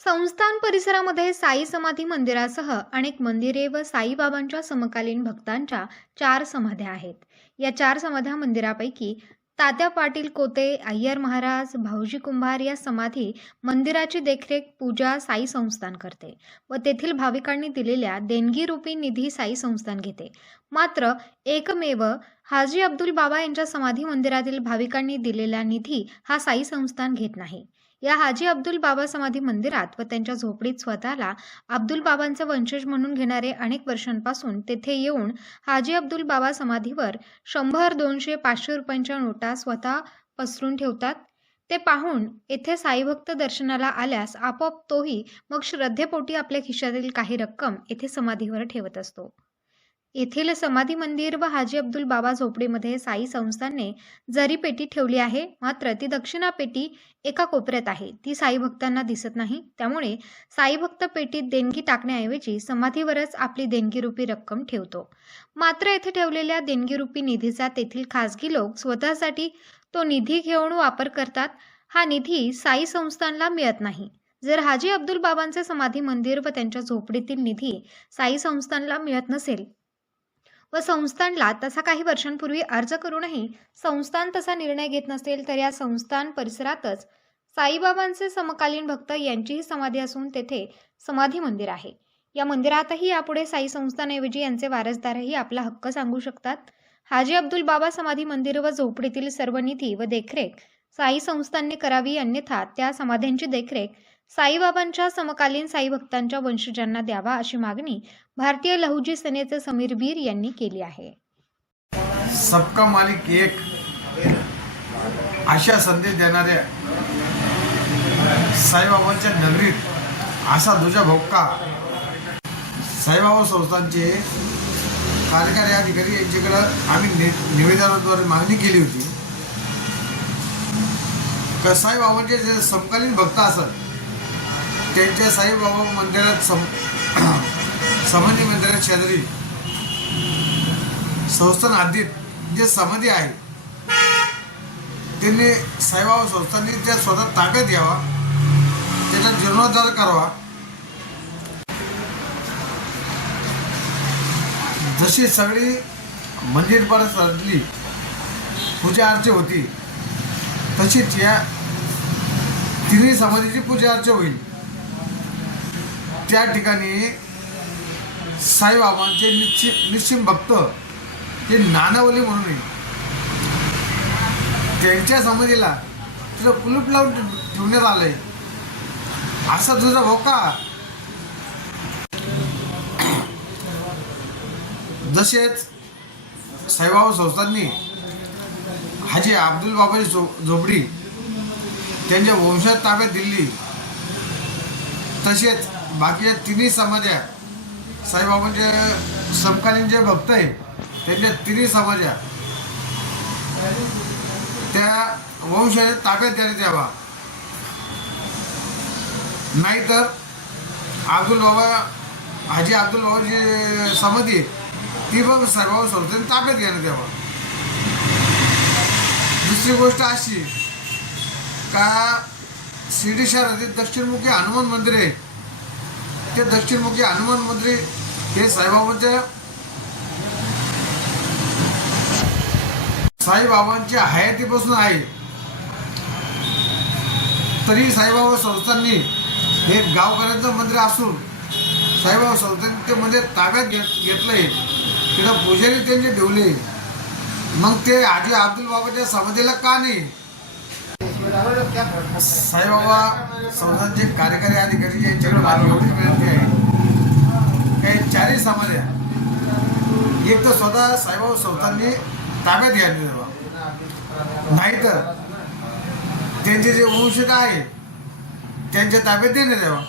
संस्थान परिसरामध्ये साई समाधी मंदिरासह अनेक मंदिरे व साईबाबांच्या समकालीन भक्तांच्या चार समाध्या आहेत. या चार समाध्या मंदिरापैकी तात्या पाटील कोते अय्यर महाराज भाऊजी कुंभार या समाधी मंदिराची देखरेख पूजा साई संस्थान करते व तेथील भाविकांनी दिलेल्या देणगीरूपी निधी साई संस्थान घेते. मात्र एकमेव हाजी अब्दुल बाबा यांच्या समाधी मंदिरातील भाविकांनी दिलेला निधी हा साई संस्थान घेत नाही. या हाजी अब्दुल बाबा समाधी मंदिरात व त्यांच्या झोपडीत स्वतःला अब्दुल बाबांचे वंशज म्हणून घेणारे अनेक वर्षांपासून तेथे येऊन हाजी अब्दुल बाबा समाधीवर शंभर दोनशे पाचशे रुपयांच्या नोटा स्वतः पसरून ठेवतात. ते पाहून येथे साईभक्त दर्शनाला आल्यास आपोआप तोही मग श्रद्धेपोटी आपल्या खिशातील काही रक्कम येथे समाधीवर ठेवत असतो. येथील समाधी मंदिर व हाजी अब्दुल बाबा झोपडीमध्ये साई संस्थानने जरी पेटी ठेवली आहे मात्र ती दक्षिणा पेटी एका कोपऱ्यात आहे. ती साई भक्तांना दिसत नाही. त्यामुळे साई भक्त पेटीत देणगी टाकण्याऐवजी समाधीवरच आपली देणगीरूपी रक्कम ठेवतो. मात्र येथे ठेवलेल्या देणगीरूपी निधीचा तेथील खासगी लोक स्वतःसाठी तो निधी घेऊन वापर करतात. हा निधी साई संस्थानला मिळत नाही. जर हाजी अब्दुल बाबांचे समाधी मंदिर व त्यांच्या झोपडीतील निधी साई संस्थानला मिळत नसेल व संस्थानला तसा काही वर्षांपूर्वी अर्ज करूनही संस्थान तसा निर्णय घेत नसेल तर या संस्थान परिसरातच साईबाबांचे समकालीन भक्त यांचीही समाधी असून तेथे समाधी मंदिर आहे. या मंदिरातही यापुढे साई संस्थानऐवजी यांचे वारसदारही आपला हक्क सांगू शकतात. हाजी अब्दुल बाबा समाधी मंदिर व झोपडीतील सर्व निधी व देखरेख साई संस्थांनी करावी अन्यथा त्या समाध्यांची देखरेख साईबाबांच्या समकालीन साई भक्तांच्या वंशजांना द्यावा अशी मागणी भारतीय लहुजी सेनेचे समीर बीर यांनी केली आहे. सबका मालिक एक. अशा संदेश देणाऱ्या साईबाबांच्या नगरीत असा दुजा भोक्का साईबाबा संस्थांचे कार्यकारी अधिकारी यांच्याकडं आम्ही नि निवेदनाद्वारे मागणी केली होती. का साईबाबांचे जे समकालीन भक्त असतात त्यांच्या साईबाबा मंदिरात सम समाधी मंदिरात शेजारी संस्थान आधीत जे समाधी आहे त्यांनी साईबाबा संस्थांनी त्या स्वतः ताकद घ्यावा त्याचा जीर्णोद्धार करावा. जशी सगळी मंदिर परिसरातली पूजा अर्चा होती तशीच या तिन्ही समाधीची पूजा अर्चा होईल. त्या ठिकाणी साईबाबांचे निश्चि निश्चिम भक्त ते नानावली म्हणून त्यांच्या समाधीला तुझं कुलूप लावून ठेवण्यात आलंय. असा तुझा भोका जसेच साईबाबा संस्थांनी हाजी अब्दुल बाबाची झो झोपडी त्यांच्या वंशात ताब्यात दिली तसेच बाकीच्या तिन्ही समाजा साईबाबांचे समकालीन जे भक्त आहे त्यांच्या तिन्ही समाजा त्या वंशाच्या ताब्यात देण्यात यावा नाहीतर अब्दुल बाबा हाजी अब्दुल बाबाची समाधी आहे, ती बघ साईबाबा संस्थेने ताब्यात घेण्यात यावा. दुसरी गोष्ट अशी का शिर्डी शहरातील दक्षिणमुखी हनुमान मंदिर आहे ते दक्षिणमुखी हनुमान मंदिर हे साईबाबांच्या साईबाबांच्या हयातीपासून आहे. तरी साईबाबा संस्थांनी हे गावकऱ्यांचं मंदिर असून साईबाबा संस्थांनी ते मंदिर ताब्यात घेत घेतलंय. तिथं पुजारी त्यांनी ठेवले. मग ते आजी अब्दुल बाबाच्या समाधीला का नाही? साईबाबा संस्थांचे कार्यकारी अधिकारी माझी विनंती आहे काही चारही समाध्या एक तर स्वतः साईबाबा संस्थांनी ताब्यात घ्यायला द्यावा नाहीतर त्यांचे जे वंशिका आहे त्यांच्या ताब्यात देण्यात द्यावा